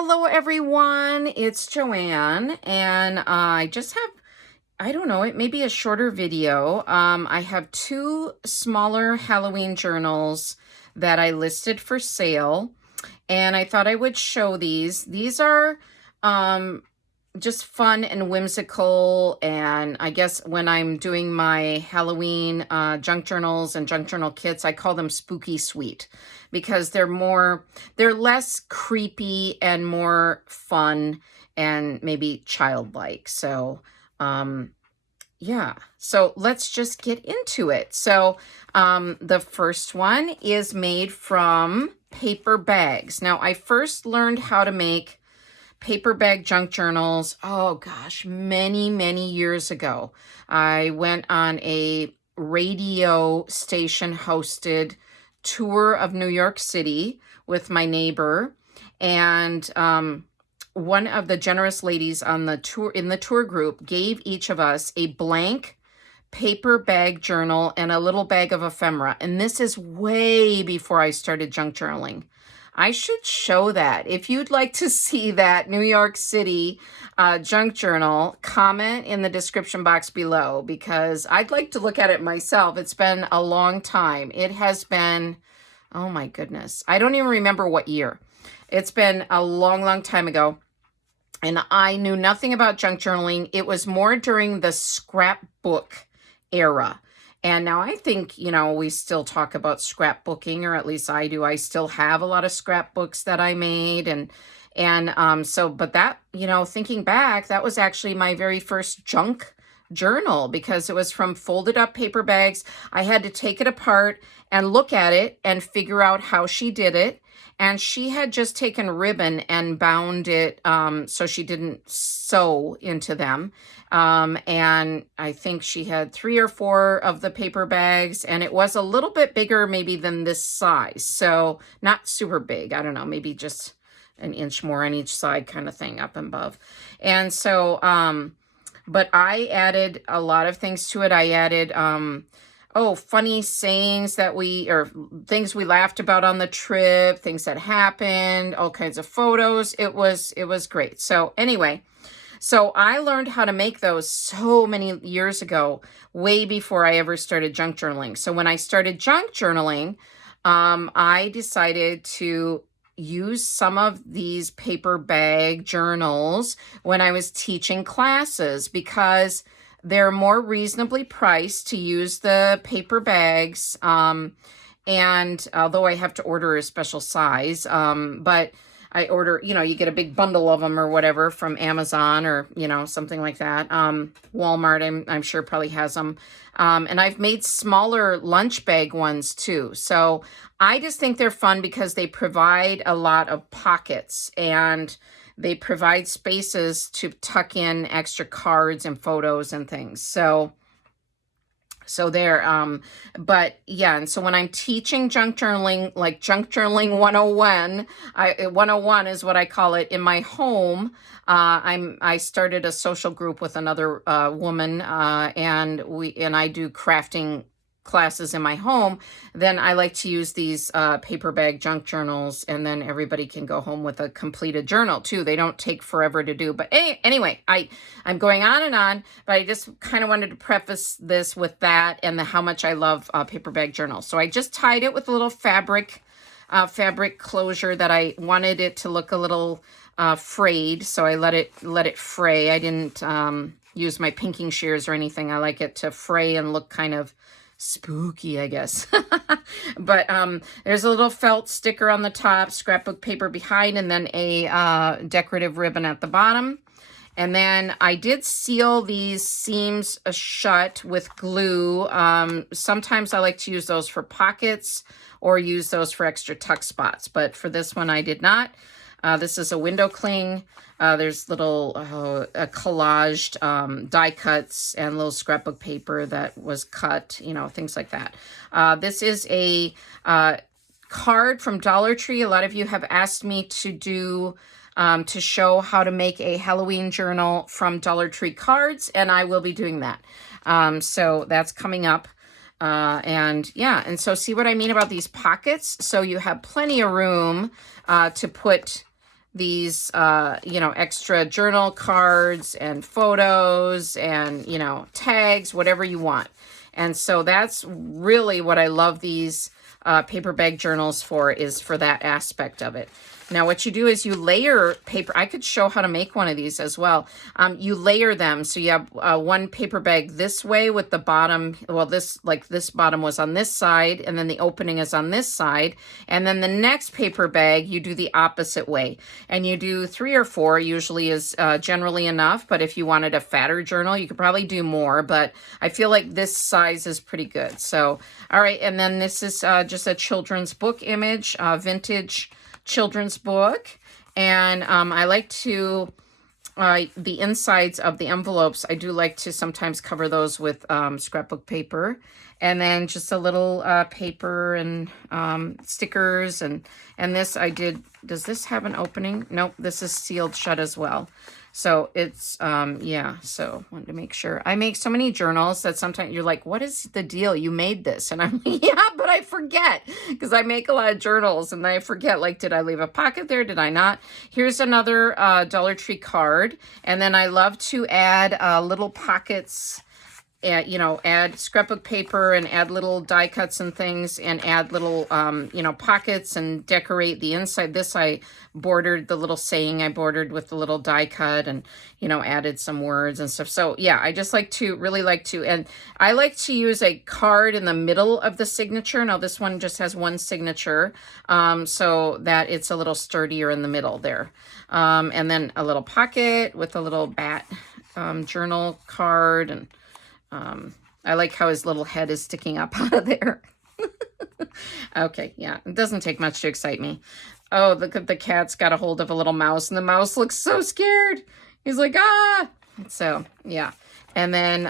Hello, everyone. It's Joanne, and I just have, I don't know, it may be a shorter video. I have two smaller Halloween journals that I listed for sale, and I thought I would show these. These are um, just fun and whimsical, and I guess when I'm doing my Halloween junk journals and junk journal kits, I call them spooky sweet because they're less creepy and more fun and maybe childlike. So yeah, so let's just get into it. So the first one is made from paper bags. Now, I first learned how to make paper bag junk journals, oh gosh, many years ago. I went on a radio station hosted tour of New York City with my neighbor, and one of the generous ladies on the tour, in the tour group, gave each of us a blank paper bag journal and a little bag of ephemera. And this is way before I started junk journaling. I should show that. If you'd like to see that New York City junk journal, comment in the description box below because I'd like to look at it myself. It's been a long time. It has been, oh my goodness, I don't even remember what year. It's been a long time ago. And I knew nothing about junk journaling. It was more during the scrapbook era. And now I think, we still talk about scrapbooking, or at least I do. I still have a lot of scrapbooks that I made. But that, thinking back, that was actually my very first junk journal because it was from folded up paper bags. I had to take it apart and look at it and figure out how she did it. And she had just taken ribbon and bound it so she didn't sew into them. And I think she had 3 or 4 of the paper bags, and it was a little bit bigger maybe than this size. So not super big. I don't know, maybe just an inch more on each side kind of thing up and above. And so, but I added a lot of things to it. I added, funny sayings or things we laughed about on the trip, things that happened, all kinds of photos. It was great. So anyway, so I learned how to make those so many years ago, way before I ever started junk journaling. So when I started junk journaling, I decided to use some of these paper bag journals when I was teaching classes because they're more reasonably priced to use the paper bags. And although I have to order a special size, but I order, you get a big bundle of them or whatever from Amazon or, something like that. Walmart, I'm sure probably has them. And I've made smaller lunch bag ones too. So I just think they're fun because they provide a lot of pockets and they provide spaces to tuck in extra cards and photos and things. So there, but yeah, and so when I'm teaching junk journaling, like junk journaling 101, 101 is what I call it in my home. I started a social group with another woman, and I do crafting classes in my home. Then I like to use these paper bag junk journals, and then everybody can go home with a completed journal too. They don't take forever to do. But anyway, I'm going on and on, but I just kind of wanted to preface this with that and how much I love paper bag journals. So I just tied it with a little fabric closure that I wanted it to look a little frayed. So I let it fray. I didn't use my pinking shears or anything. I like it to fray and look kind of spooky, I guess. But there's a little felt sticker on the top, scrapbook paper behind, and then a decorative ribbon at the bottom. And then I did seal these seams shut with glue. Sometimes I like to use those for pockets or use those for extra tuck spots, but for this one I did not. This is a window cling. There's little collaged die cuts and little scrapbook paper that was cut, things like that. This is a card from Dollar Tree. A lot of you have asked me to do to show how to make a Halloween journal from Dollar Tree cards, and I will be doing that. So that's coming up. And so see what I mean about these pockets? So you have plenty of room to put these, you know, extra journal cards and photos and, you know, tags, whatever you want. And so that's really what I love these paper bag journals for, is for that aspect of it. Now what you do is you layer paper. I could show how to make one of these as well. You layer them. So you have one paper bag this way with the bottom, well, this bottom was on this side, and then the opening is on this side. And then the next paper bag, you do the opposite way. And you do 3 or 4, usually is generally enough. But if you wanted a fatter journal, you could probably do more. But I feel like this size is pretty good. So, all right. And then this is just a children's book image, vintage children's book. And I like to, the insides of the envelopes, I do like to sometimes cover those with scrapbook paper. And then just a little paper and stickers. And this I did, does this have an opening? Nope, this is sealed shut as well. So it's, yeah, so wanted to make sure. I make so many journals that sometimes you're like, what is the deal? You made this. And I'm like, yeah, but I forget, because I make a lot of journals and I forget, like, did I leave a pocket there? Did I not? Here's another Dollar Tree card. And then I love to add little pockets, you know, add scrapbook paper and add little die cuts and things, and add little, you know, pockets and decorate the inside. This I bordered, the little saying I bordered with the little die cut, and, you know, added some words and stuff. So yeah, I just like to, really like to, and I like to use a card in the middle of the signature. Now this one just has one signature, so that it's a little sturdier in the middle there. And then a little pocket with a little bat journal card, and I like how his little head is sticking up out of there. Okay, yeah, it doesn't take much to excite me. Oh, the cat's got a hold of a little mouse, and the mouse looks so scared. He's like, ah! So, yeah. And then,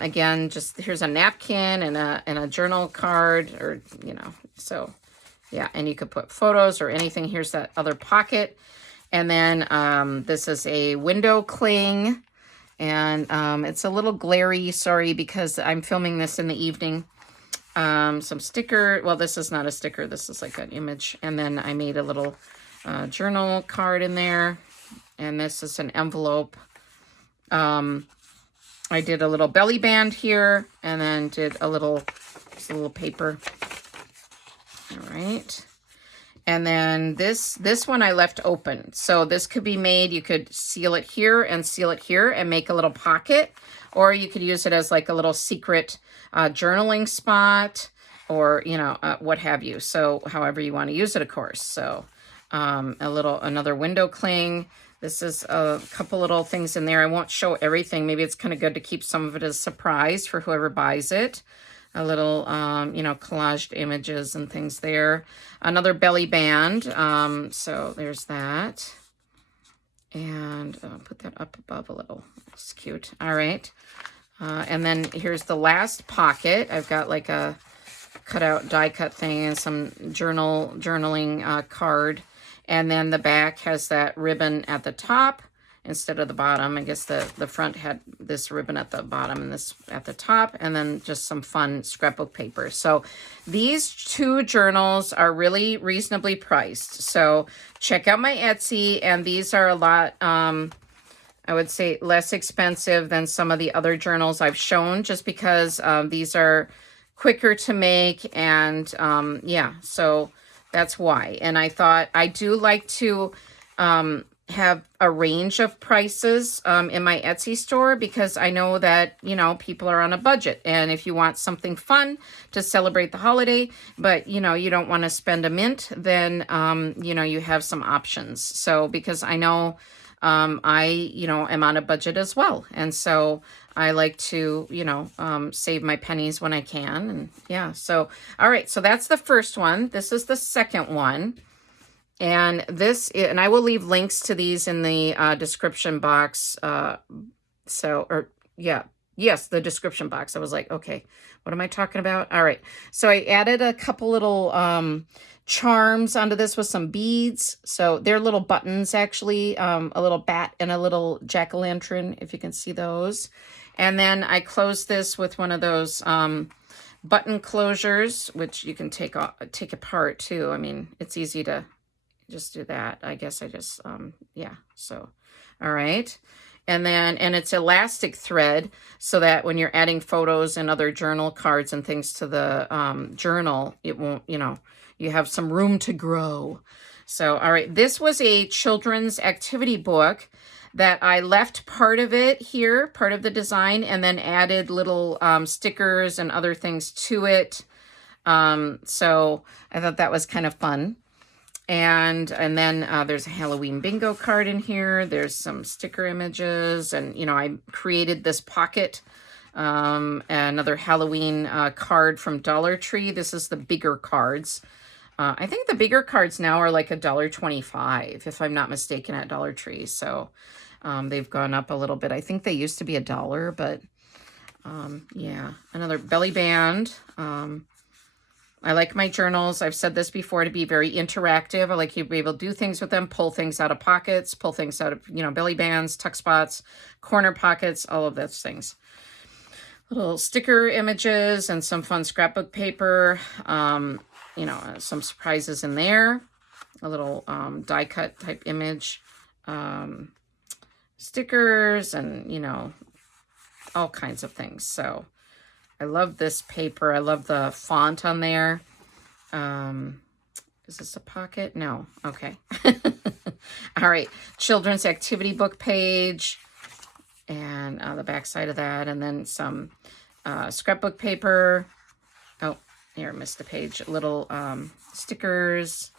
again, just here's a napkin and a journal card, or, you know, so, yeah. And you could put photos or anything. Here's that other pocket. And then this is a window cling. And it's a little glary, sorry, because I'm filming this in the evening. Some sticker, well, this is not a sticker, this is like an image. And then I made a little journal card in there. And this is an envelope. I did a little belly band here, and then did a little paper. All right. And then this one I left open. So this could be made, you could seal it here and seal it here and make a little pocket, or you could use it as like a little secret journaling spot, or, you know, what have you. So however you want to use it, of course. So another window cling. This is a couple little things in there. I won't show everything. Maybe it's kind of good to keep some of it as a surprise for whoever buys it. A little, you know, collaged images and things there. Another belly band. So there's that. And I'll put that up above a little. It's cute. All right. And then here's the last pocket. I've got like a cutout die cut thing and some journaling card. And then the back has that ribbon at the top instead of the bottom. I guess the front had this ribbon at the bottom and this at the top, and then just some fun scrapbook paper. So these 2 journals are really reasonably priced. So check out my Etsy, and these are a lot, I would say, less expensive than some of the other journals I've shown, just because these are quicker to make, and yeah, so that's why. And I thought I do like to have a range of prices in my Etsy store, because I know that, you know, people are on a budget, and if you want something fun to celebrate the holiday, but, you know, you don't want to spend a mint, then, you know, you have some options. So, because I know I, you know, am on a budget as well. And so I like to, you know, save my pennies when I can. And yeah, so, all right. So that's the first one. This is the second one. And and I will leave links to these in the description box. Yes, the description box. I was like, okay, what am I talking about? All right. So I added a couple little charms onto this with some beads. So they're little buttons, actually, a little bat and a little jack-o'-lantern, if you can see those. And then I closed this with one of those button closures, which you can take apart too. I mean, it's easy to just do that. I guess I just, yeah, so, all right. And then, and it's elastic thread so that when you're adding photos and other journal cards and things to the journal, it won't, you know, you have some room to grow. So, all right, this was a children's activity book that I left part of it here, part of the design, and then added little stickers and other things to it. So I thought that was kind of fun. And then there's a Halloween bingo card in here. There's some sticker images, and you know, I created this pocket, another Halloween card from Dollar Tree. This is the bigger cards. I think the bigger cards now are like $1.25, if I'm not mistaken, at Dollar Tree. So they've gone up a little bit. I think they used to be $1, but yeah, another belly band. I like my journals. I've said this before, to be very interactive. I like you to be able to do things with them, pull things out of pockets, pull things out of, you know, belly bands, tuck spots, corner pockets, all of those things. Little sticker images and some fun scrapbook paper. You know, some surprises in there. A little die cut type image. Stickers and, you know, all kinds of things. So I love this paper. I love the font on there. Is this a pocket? No. Okay. All right. Children's activity book page. And the back side of that. And then some scrapbook paper. Oh, here, I missed a page. Little stickers.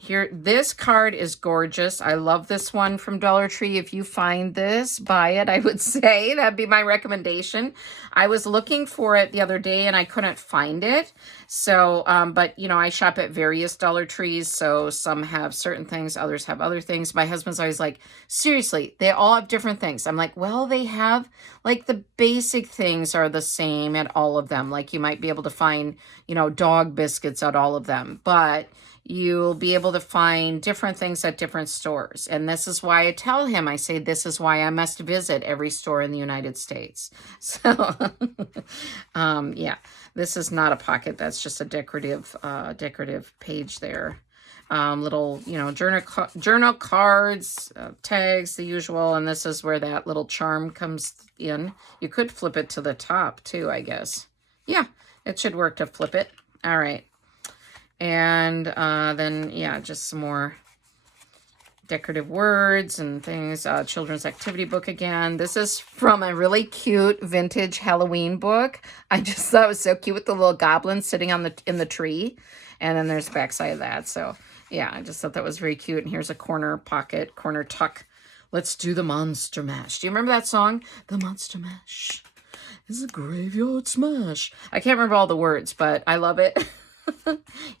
Here, this card is gorgeous. I love this one from Dollar Tree. If you find this, buy it, I would say. That'd be my recommendation. I was looking for it the other day and I couldn't find it. So, but, you know, I shop at various Dollar Trees. So some have certain things, others have other things. My husband's always like, seriously, they all have different things. I'm like, well, they have, like, the basic things are the same at all of them. Like, you might be able to find, you know, dog biscuits at all of them. But you'll be able to find different things at different stores. And this is why I tell him, I say, this is why I must visit every store in the United States. So, yeah, this is not a pocket. That's just a decorative page there. Little, you know, journal cards, tags, the usual. And this is where that little charm comes in. You could flip it to the top too, I guess. Yeah, it should work to flip it. All right. And then, yeah, just some more decorative words and things. Children's activity book again. This is from a really cute vintage Halloween book. I just thought it was so cute with the little goblin sitting on in the tree. And then there's the backside of that. So, yeah, I just thought that was very cute. And here's a corner pocket, corner tuck. Let's do the Monster Mash. Do you remember that song? The Monster Mash is a graveyard smash. I can't remember all the words, but I love it.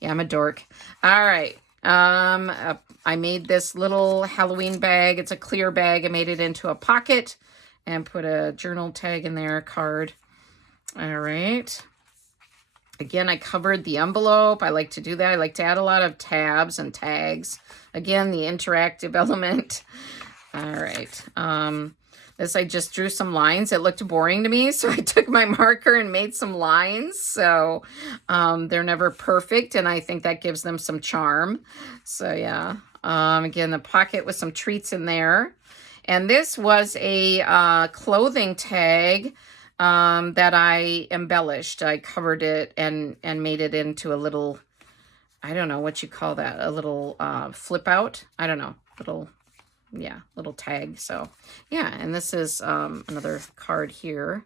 Yeah, I'm a dork. All right. I made this little Halloween bag. It's a clear bag. I made it into a pocket and put a journal tag in there, a card. All right. Again, I covered the envelope. I like to do that. I like to add a lot of tabs and tags. Again, the interactive element. All right. This, I just drew some lines. It looked boring to me, so I took my marker and made some lines. So they're never perfect, and I think that gives them some charm. So yeah. Again, the pocket with some treats in there. And this was a clothing tag that I embellished. I covered it and made it into a little, I don't know what you call that, a little flip out. I don't know, little tag. So yeah, and this is another card here.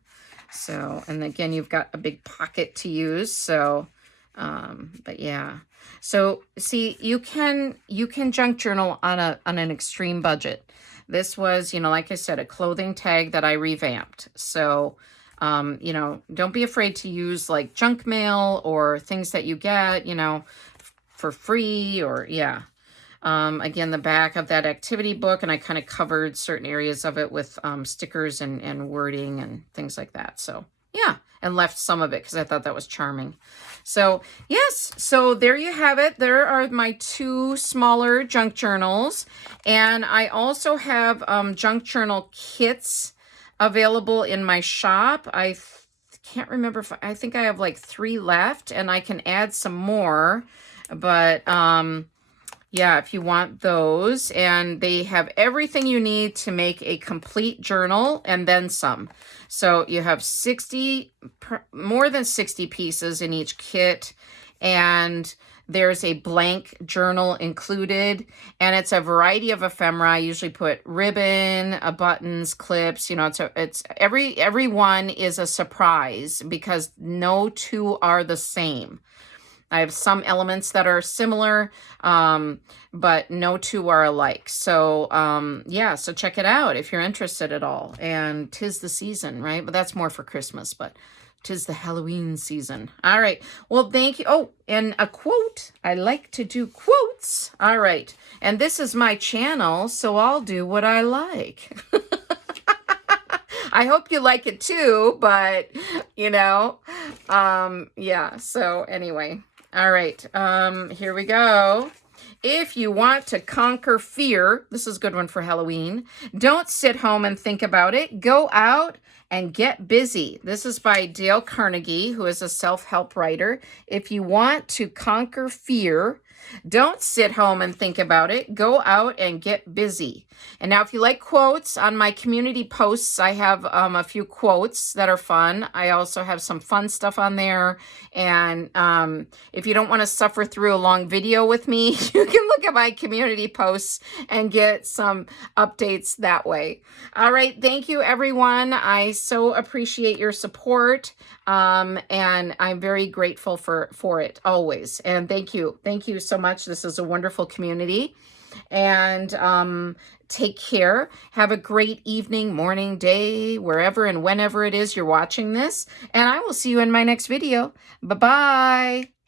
So, and again, you've got a big pocket to use. So, but yeah. So see, you can junk journal on an extreme budget. This was, you know, like I said, a clothing tag that I revamped. So, you know, don't be afraid to use like junk mail or things that you get, you know, for free or yeah. Again, the back of that activity book, and I kind of covered certain areas of it with stickers and wording and things like that. So yeah, and left some of it because I thought that was charming. So yes, so there you have it. There are my two smaller junk journals. And I also have junk journal kits available in my shop. I can't remember if I think I have like 3 left, and I can add some more, but Yeah, if you want those. And they have everything you need to make a complete journal and then some. So you have more than 60 pieces in each kit. And there's a blank journal included. And it's a variety of ephemera. I usually put ribbon, buttons, clips. You know, it's every one is a surprise because no two are the same. I have some elements that are similar, but no two are alike. So, yeah, so check it out if you're interested at all. And 'tis the season, right? But that's more for Christmas, but 'tis the Halloween season. All right. Well, thank you. Oh, and a quote. I like to do quotes. All right. And this is my channel, so I'll do what I like. I hope you like it too, but, you know, yeah. So anyway. All right, here we go. If you want to conquer fear, this is a good one for Halloween. Don't sit home and think about it. Go out and get busy. This is by Dale Carnegie, who is a self-help writer. If you want to conquer fear, don't sit home and think about it. Go out and get busy. And now if you like quotes, on my community posts, I have a few quotes that are fun. I also have some fun stuff on there. And if you don't want to suffer through a long video with me, you can look at my community posts and get some updates that way. All right. Thank you, everyone. I so appreciate your support. And I'm very grateful for it always. And thank you. Thank you so much. This is a wonderful community. And take care. Have a great evening, morning, day, wherever and whenever it is you're watching this. And I will see you in my next video. Bye-bye.